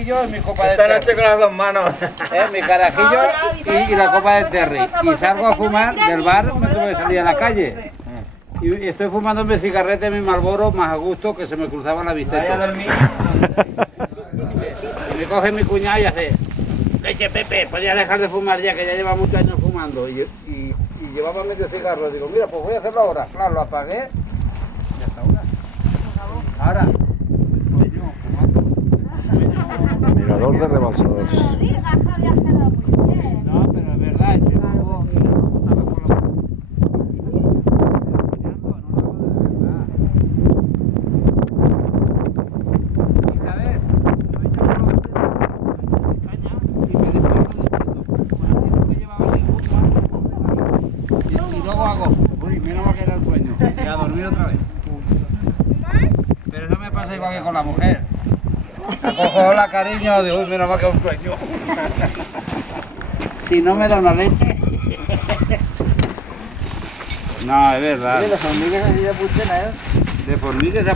carajillo y mi copa de Esta terry. noche con las dos manos. Mi carajillo y la copa de terry. Y salgo a fumar del bar, me tuve que salir a la calle. Y estoy fumando mi cigarrete, mi Marlboro, más a gusto, que se me cruzaba la vista. Vaya a dormir. Y me coge mi cuñada y hace: leche, Pepe, podía dejar de fumar ya, que ya lleva muchos años fumando. Y llevaba medio cigarro. Digo, mira, pues voy a hacerlo ahora. Claro, lo apagué. Y hasta ahora. Ahora. Coño, fumando. Mirador de Rebalsadores. No digas que habías quedado muy bien. No, pero es verdad, es que no estaba con la... Y luego hago, uy, menos mal que era el sueño, y a dormir otra vez. Pero eso me pasa igual que con la mujer. Acojo la cariño, digo, uy, menos mal que es un sueño. Si no me da una leche. No, es verdad. Las hormigas así de puchena, ¿eh? De formigas